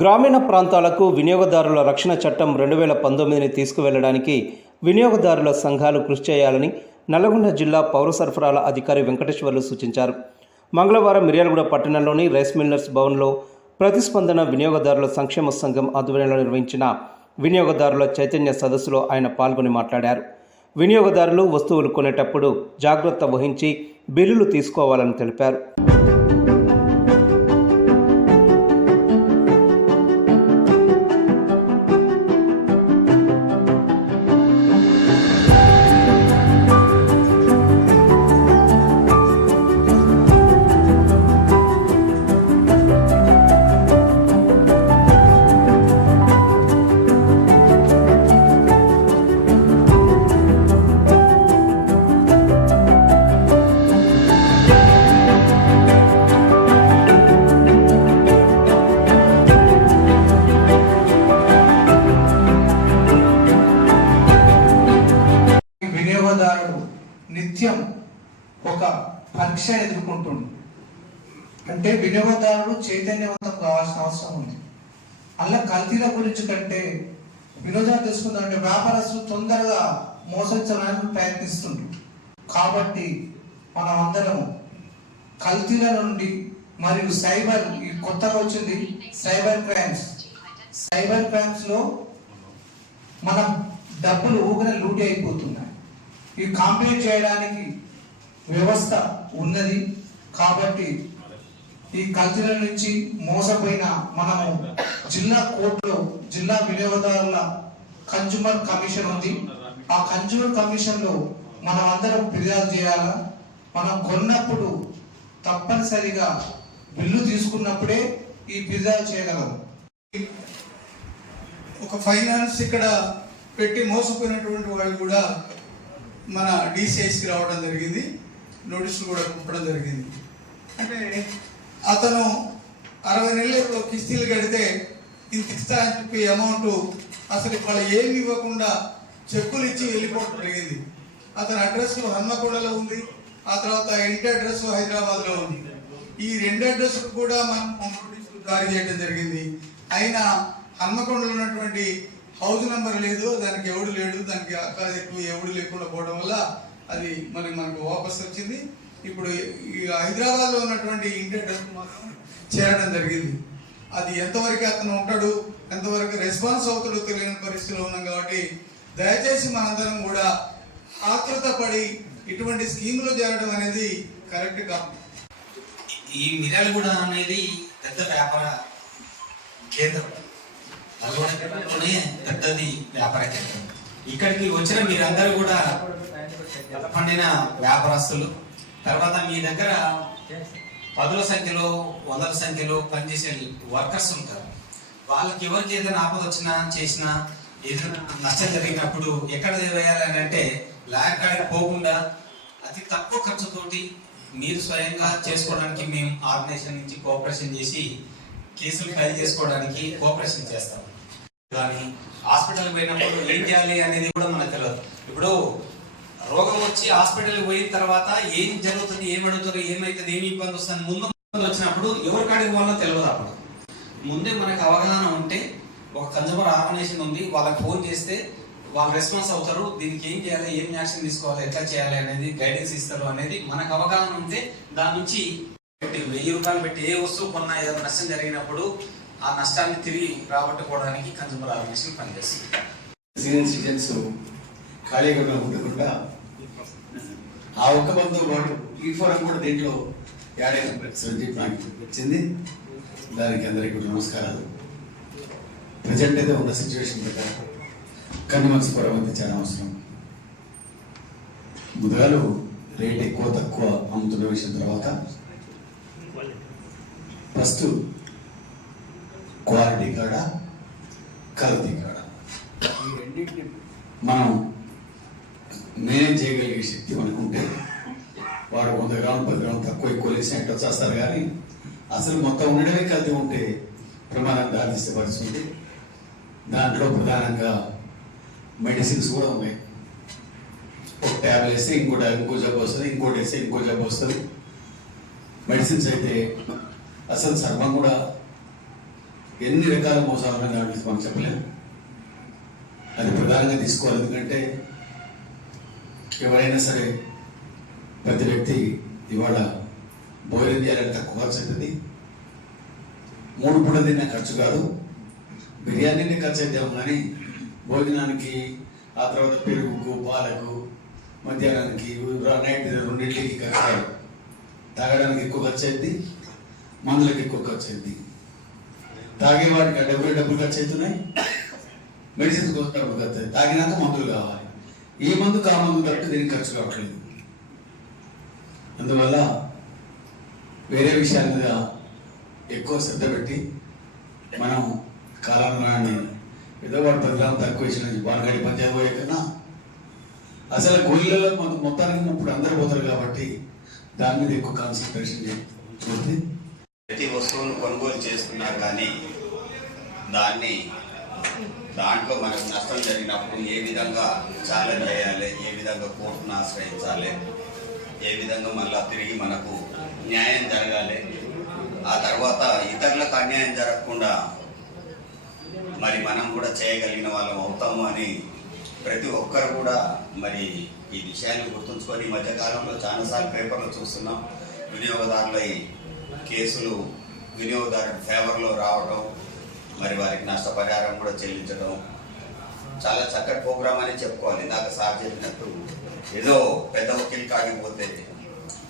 గ్రామీణ ప్రాంతాలకు వినియోగదారుల రక్షణ చట్టం రెండు వేల పంతొమ్మిదిని తీసుకువెళ్ళడానికి వినియోగదారుల సంఘాలు కృషి చేయాలని నల్లగొండ జిల్లా పౌర సరఫరాల అధికారి వెంకటేశ్వర్లు సూచించారు. మంగళవారం మిర్యాలగూడ పట్టణంలోని రైస్ మిల్లర్స్ భవన్లో ప్రతిస్పందన వినియోగదారుల సంక్షేమ సంఘం ఆధ్వర్యంలో నిర్వహించిన వినియోగదారుల చైతన్య సదస్సులో ఆయన పాల్గొని మాట్లాడారు. వినియోగదారులు వస్తువులు కొనేటప్పుడు జాగ్రత్త వహించి బిల్లులు తీసుకోవాలని తెలిపారు. పరీక్ష ఎదుర్కొంటుంది అంటే వినియోగదారుడు చైతన్యవంతం కావాల్సిన అవసరం ఉంది. అలా కల్తీల గురించి కంటే వినోదాలు తెలుసుకుందామంటే వ్యాపారస్తులు తొందరగా మోసరించడానికి ప్రయత్నిస్తుండ్రు కాబట్టి మనం అందరం కల్తీల నుండి మరియు సైబర్ ఈ కొత్తగా వచ్చింది సైబర్ క్రైమ్స్. సైబర్ క్రైమ్స్లో మనం డబ్బులు ఊగిన లూటీ అయిపోతున్నాయి. ఈ కాంప్లీట్ చేయడానికి వ్యవస్థ ఉన్నది. కాబట్టి ఈ కల్చరల్ నుంచి మోసపోయిన మనము జిల్లా కోర్టులో జిల్లా వినియోగదారుల కన్జ్యూమర్ కమిషన్ ఉంది. ఆ కన్జ్యూమర్ కమిషన్లో మనం అందరం ఫిర్యాదు చేయాలా? మనం కొన్నప్పుడు తప్పనిసరిగా బిల్లు తీసుకున్నప్పుడే ఈ ఫిర్యాదు చేయగలం. ఒక ఫైనాన్స్ ఇక్కడ పెట్టి మోసపోయినటువంటి వాళ్ళు కూడా మన డిసిఐస్కి రావడం జరిగింది. నోటీసులు కూడా పంపడం జరిగింది. అంటే అతను అరవై నెలలు కిస్తీలు కడితే ఇంత ఇస్తా అని చెప్పి అమౌంట్ అసలు వాళ్ళు ఏమి ఇవ్వకుండా చెక్కులు ఇచ్చి వెళ్ళిపోవడం జరిగింది. అతని అడ్రస్ హన్మకొండలో ఉంది. ఆ తర్వాత ఇంటి అడ్రస్ హైదరాబాద్లో ఉంది. ఈ రెండు అడ్రస్ కూడా మనం నోటీసులు జారీ చేయడం జరిగింది. అయినా హన్మకొండలో ఉన్నటువంటి హౌస్ నెంబర్ లేదు. దానికి ఎవడు లేడు. దానికి అక్కడ ఎక్కువ ఎవడు లేకుండా పోవడం వల్ల అది మరి మనకు వాపస్ వచ్చింది. ఇప్పుడు ఈ హైదరాబాద్లో ఉన్నటువంటి ఇండియన్ అడ్రస్ మాత్రం చేరడం జరిగింది. అది ఎంతవరకు అతను ఉంటాడు ఎంతవరకు రెస్పాన్స్ అవుతాడో తెలియని పరిస్థితిలో ఉన్నాం కాబట్టి దయచేసి మనందరం కూడా ఆతృత పడి ఇటువంటి స్కీములు చేరడం అనేది కరెక్ట్ కాదు. ఈ మిర్యాలగూడ అనేది పెద్ద వ్యాపార కేంద్రం. నల్గొండలోనే పెద్దది వ్యాపార కేంద్రం. ఇక్కడికి వచ్చిన మీరందరూ కూడా పండిన వ్యాపారస్తులు. తర్వాత మీ దగ్గర పదుల సంఖ్యలో వందల సంఖ్యలో పనిచేసే వర్కర్స్ ఉంటారు. వాళ్ళకి ఎవరికి ఏదైనా ఆపద వచ్చినా చేసినా ఏదైనా నష్టం జరిగినప్పుడు ఎక్కడ వేయాలి అని అంటే ల్యాబ్ కాడికి పోకుండా అతి తక్కువ ఖర్చుతోటి మీరు స్వయంగా చేసుకోవడానికి మేము ఆర్గనైజేషన్ నుంచి కోఆపరేషన్ చేసి కేసులు ఫైల్ చేసుకోవడానికి కోఆపరేషన్ చేస్తాం. కానీ హాస్పిటల్ పోయినప్పుడు ఏం చేయాలి అనేది కూడా మనకు తెలియదు ఇప్పుడు రోగం వచ్చి హాస్పిటల్కి పోయిన తర్వాత ఏం జరుగుతుంది ఏం అడుగుతుంది ఏమైతుంది ఏమి ఇబ్బంది వస్తుంది ముందు వచ్చినప్పుడు ఎవరి కాడికి పోవాలో తెలియదు అప్పుడు. ముందే మనకు అవగాహన ఉంటే ఒక కన్జ్యూమర్ ఆర్గనైజేషన్ ఉంది వాళ్ళకి ఫోన్ చేస్తే వాళ్ళు రెస్పాన్స్ అవుతారు దీనికి ఏం చేయాలి ఏం యాక్షన్ తీసుకోవాలి ఎట్లా చేయాలి అనేది గైడెన్స్ ఇస్తారు అనేది మనకు అవగాహన ఉంటే దాని నుంచి పెట్టి వెయ్యి రూపాయలు పెట్టి ఏ వస్తువు కొన్నా ఏదైనా నష్టం జరిగినప్పుడు ఆ నష్టాన్ని తిరిగి రాబట్టుకోవడానికి కన్జ్యూమర్ ఆర్గనైజేషన్ పనిచేస్తుంది. సీనియర్ సిటిజన్స్ ఖాళీగా ఉండకుండా ఆ ఒక్క బంధువు వాడు ఈ ఫోరం కూడా దీంట్లో యాడ్ సంజీవ్ నాకు వచ్చింది. దానికి అందరికీ నమస్కారాలు. ప్రజెంట్ అయితే ఉన్న సిచ్యువేషన్ ప్రకారం కన్ను ఫోరం అయితే చాలా అవసరం. ముందుగాలు రేట్ ఎక్కువ తక్కువ అమ్ముతున్న విషయం తర్వాత ఫస్ట్ క్వాలిటీ కాడ కల్తీ కాడ. మనం మేనేజ్ చేయగలిగే శక్తి అనుకుంటే వారు వాడు వంద గ్రాములు పది గ్రాములు తక్కువ ఎక్కువ వేసినట్టు వచ్చేస్తారు కానీ అసలు మొత్తం ఉండడమే కలిసి ఉంటే ప్రమాదం దారితీసే పరిస్థితి దాంట్లో ప్రధానంగా మెడిసిన్స్ కూడా ఉన్నాయి. ఒక ట్యాబ్లెట్ వేస్తే ఇంకో ఇంకో జబ్బు వస్తుంది ఇంకోటి వేస్తే ఇంకో జబ్బు వస్తుంది. మెడిసిన్స్ అయితే అసలు సర్వం కూడా ఎన్ని రకాల మోసాలు ఉన్నాయి మనం చెప్పలేము. అది ప్రధానంగా తీసుకోవాలి. ఎందుకంటే ఎవరైనా సరే ప్రతి వ్యక్తి ఇవాళ భోజనం చేయాలంటే తక్కువ ఖర్చు అవుతుంది. మూడు పూట తిన్న ఖర్చు కాదు. బిర్యానీని ఖర్చు అవుతాం కానీ భోజనానికి ఆ తర్వాత పెరుగుకు పాలకు మధ్యాహ్నానికి నైట్ రెండింటికి ఖర్చు కాదు. తాగడానికి ఎక్కువ ఖర్చు అయింది మందులకు ఎక్కువ ఖర్చు అయింది తాగే వాటికి డబ్బులు డబ్బులు ఖర్చు అవుతున్నాయి. మెడిసిన్స్ కోసం డబ్బులు ఖర్చు తాగినాక మందులు కావాలి. ఈ మందు ఆ మందు తప్పి దీనికి ఖర్చు కావట్లేదు. అందువల్ల వేరే విషయాల మీద ఎక్కువ శ్రద్ధ పెట్టి మనం కాలాన్ని ఏదో వాడు పది గ్రాములు తక్కువ వేసిన బాలగాడి పంచాయతీ పోయే కన్నా అసలు గొయ్యిలలో మనకు మొత్తానికి ఇప్పుడు అందరు పోతారు కాబట్టి దాని మీద ఎక్కువ కాన్సన్ట్రేషన్ చూస్తే ప్రతి వస్తువును కొనుగోలు చేసుకున్నా కానీ దాన్ని దాంట్లో మనకు నష్టం జరిగినప్పుడు ఏ విధంగా ఛాలెంజ్ చేయాలి ఏ విధంగా కోర్టును ఆశ్రయించాలి ఏ విధంగా మళ్ళా తిరిగి మనకు న్యాయం జరగాలి ఆ తర్వాత ఇతరులకు అన్యాయం జరగకుండా మరి మనం కూడా చేయగలిగిన వాళ్ళం అవుతాము అని ప్రతి ఒక్కరు కూడా మరి ఈ విషయాన్ని గుర్తుంచుకొని ఈ మధ్యకాలంలో చాలాసార్లు పేపర్లో చూస్తున్నాం. వినియోగదారుల కేసులు వినియోగదారు ఫేవర్లో రావడం మరి వారికి నష్టపరిహారం కూడా చెల్లించడం. చాలా చక్కటి ప్రోగ్రామ్ అని చెప్పుకోవాలి. ఇందాక సార్ చెప్పినట్టు ఏదో పెద్ద వకీల్ కాగిపోతే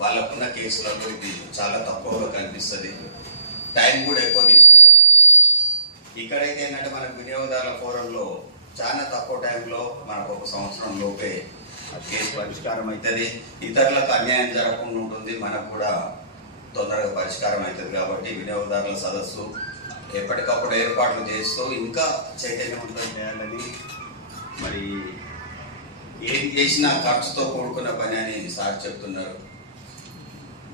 వాళ్ళకున్న కేసులకు ఇది చాలా తక్కువగా కనిపిస్తుంది. టైం కూడా ఎక్కువ తీసుకుంటుంది. ఇక్కడైతే ఏంటంటే మనకు వినియోగదారుల ఫోరంలో చాలా తక్కువ టైంలో మనకు ఒక సంవత్సరం లోపే ఆ కేసు పరిష్కారం అవుతుంది ఇతరులకు అన్యాయం జరగకుండా ఉంటుంది. మనకు కూడా తొందరగా పరిష్కారం అవుతుంది కాబట్టి వినియోగదారుల సదస్సు ఎప్పటికప్పుడు ఏర్పాట్లు చేస్తూ ఇంకా చైతన్యవంతం చేయాలని మరి ఏం చేసినా ఖర్చుతో కూడుకున్న పని అని సార్ చెప్తున్నారు.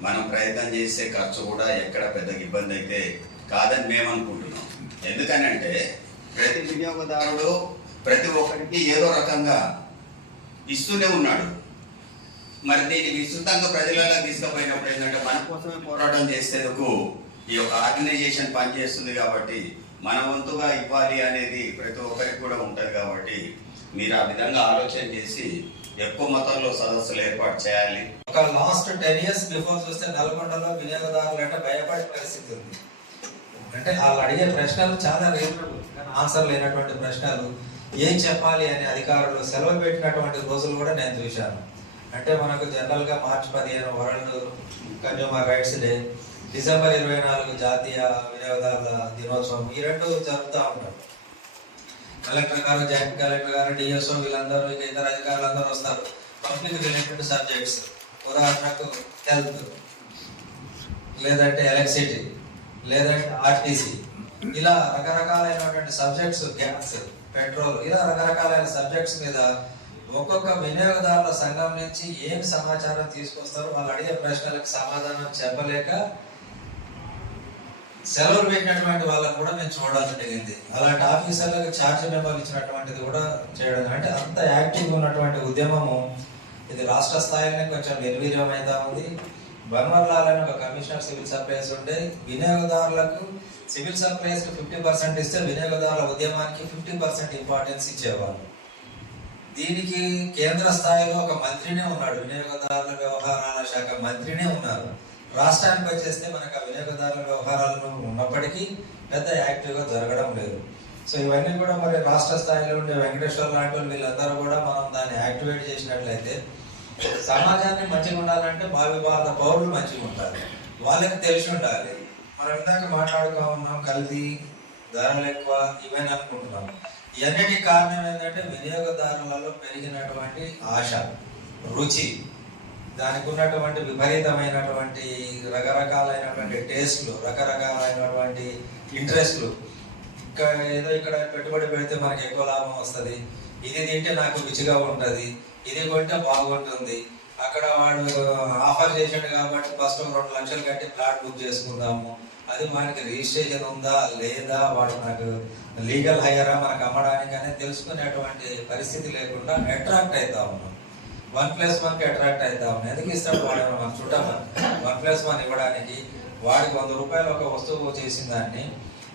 మనం ప్రయత్నం చేసే ఖర్చు కూడా ఎక్కడ పెద్ద ఇబ్బంది అయితే కాదని మేము అనుకుంటున్నాం ఎందుకనంటే ప్రతి వినియోగదారుడు ప్రతి ఒక్కరికి ఏదో రకంగా ఇస్తూనే ఉన్నాడు. మరి దీన్ని విస్తృతంగా ప్రజలలో తీసుకుపోయినప్పుడు ఏంటంటే మన కోసమే పోరాటం చేసేందుకు ఈ యొక్క ఆర్గనైజేషన్ పనిచేస్తుంది కాబట్టి మన వంతుగా ఇవ్వాలి అనేది ప్రతి ఒక్కరికి కూడా ఉంటుంది కాబట్టి మీరు ఆ విధంగా ఆలోచన చేసి ఎక్కువ మొత్తంలో సదస్సులు ఏర్పాటు చేయాలి. ఒక లాస్ట్ టెన్ ఇయర్స్ బిఫోర్ చూస్తే నల్గొండలో వినియోగదారులు అంటే భయపడే పరిస్థితి ఉంది. అంటే వాళ్ళు అడిగే ప్రశ్నలు చాలా రేపు ఆన్సర్ లేనటువంటి ప్రశ్నలు ఏం చెప్పాలి అని అధికారులు సెలవు పెట్టినటువంటి రోజులు కూడా నేను చూశాను. అంటే మనకు జనరల్గా మార్చి పదిహేను world consumer rights day December ఇరవై నాలుగు జాతీయ వినియోగదారుల దినోత్సవం ఈ రెండు జరుపుతూ ఉంటాం. కలెక్టర్ గారు జాయింట్ కలెక్టర్ గారు డిఎస్ఓ వీళ్ళందరూ ఇక ఇతర అధికారులు అందరూ వస్తారు. పబ్లిక్ రిలేటెడ్ సబ్జెక్ట్స్ ఉదాహరణకు హెల్త్ లేదంటే ఎలక్ట్రిసిటీ లేదంటే ఆర్టీసీ ఇలా రకరకాలైనటువంటి సబ్జెక్ట్స్ గ్యాస్ పెట్రోల్ ఇలా రకరకాలైన సబ్జెక్ట్స్ మీద ఒక్కొక్క వినియోగదారుల సంఘం నుంచి ఏం సమాచారం తీసుకొస్తారో వాళ్ళు అడిగే ప్రశ్నలకు సమాధానం చెప్పలేక సెలవులు పెట్టినటువంటి వాళ్ళకు కూడా మేము చూడాల్సి జరిగింది. అలాంటి ఆఫీసర్లకు ఛార్జ్ మెమోలు ఇచ్చినటువంటిది కూడా చేయడం అంటే అంత యాక్టివ్ ఉన్నటువంటి ఉద్యమము. ఇది రాష్ట్ర స్థాయిలోనే కొంచెం నిర్వీర్యం అవుతా ఉంది. బన్వర్లాల్ అని ఒక కమిషనర్ సివిల్ సప్లైస్ ఉండే వినియోగదారులకు సివిల్ సప్లైస్ ఫిఫ్టీ పర్సెంట్ ఇస్తే వినియోగదారుల ఉద్యమానికి ఫిఫ్టీ పర్సెంట్ ఇంపార్టెన్స్ ఇచ్చేవాళ్ళు. దీనికి కేంద్ర స్థాయిలో ఒక మంత్రినే ఉన్నాడు. వినియోగదారుల వ్యవహారాల శాఖ మంత్రినే ఉన్నారు. రాష్ట్రానికి వచ్చేస్తే మనకు ఆ వినియోగదారుల వ్యవహారాలు ఉన్నప్పటికీ పెద్ద యాక్టివ్గా జరగడం లేదు. సో ఇవన్నీ కూడా మరి రాష్ట్ర స్థాయిలో ఉండే వెంకటేశ్వర లాంటి వీళ్ళందరూ కూడా మనం దాన్ని యాక్టివేట్ చేసినట్లయితే సమాజాన్ని మంచిగా ఉండాలంటే భావి భారత పౌరులు మంచిగా ఉండాలి. వాళ్ళకి తెలిసి ఉండాలి. మనం ఇందాక మాట్లాడుకో ఉన్నాం కల్తీ ధరలు ఎక్కువ ఇవన్నీ అనుకుంటున్నాం. ఇవన్నిటి కారణం ఏంటంటే వినియోగదారులలో పెరిగినటువంటి ఆశ రుచి. దానికి ఉన్నటువంటి విపరీతమైనటువంటి రకరకాలైనటువంటి టేస్ట్లు రకరకాలైనటువంటి ఇంట్రెస్ట్లు. ఇక్కడ ఏదో ఇక్కడ పెట్టుబడి పెడితే మనకి ఎక్కువ లాభం వస్తుంది. ఇది తింటే నాకు రుచిగా ఉంటుంది. ఇది కొంటే బాగుంటుంది. అక్కడ వాడు ఆఫర్ చేసాడు కాబట్టి ఫస్ట్ రెండు లక్షలు కట్టి ప్లాట్ బుక్ చేసుకుందాము. అది మనకి రిజిస్ట్రేషన్ ఉందా లేదా వాడు మనకు లీగల్ హైయరా మనకు అమ్మడానికి అనేది తెలుసుకునేటువంటి పరిస్థితి లేకుండా అట్రాక్ట్ అవుతా ఉన్నాం వన్ ప్లస్ వన్కి అట్రాక్ట్ అవుతాం ఎందుకు ఇస్తాడు వాడు మనం చుట్టం వన్ ప్లస్ వన్ ఇవ్వడానికి వాడికి వంద రూపాయలు ఒక వస్తువు చేసిన దాన్ని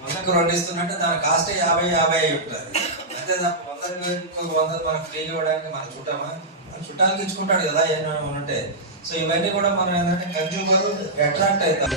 వందకు రెండు ఇస్తున్నట్టే దాని కాస్ట్ యాభై యాభై అయి ఉంటుంది. అంతే తప్ప వందకి వంద మనకు ఫ్రీగా ఇవ్వడానికి మనం చుట్టామా మన ఇచ్చుకుంటాడు కదా ఏమైనా ఉంటే. సో ఇవన్నీ కూడా మనం ఏంటంటే కన్జ్యూమర్ అట్రాక్ట్ అవుతాం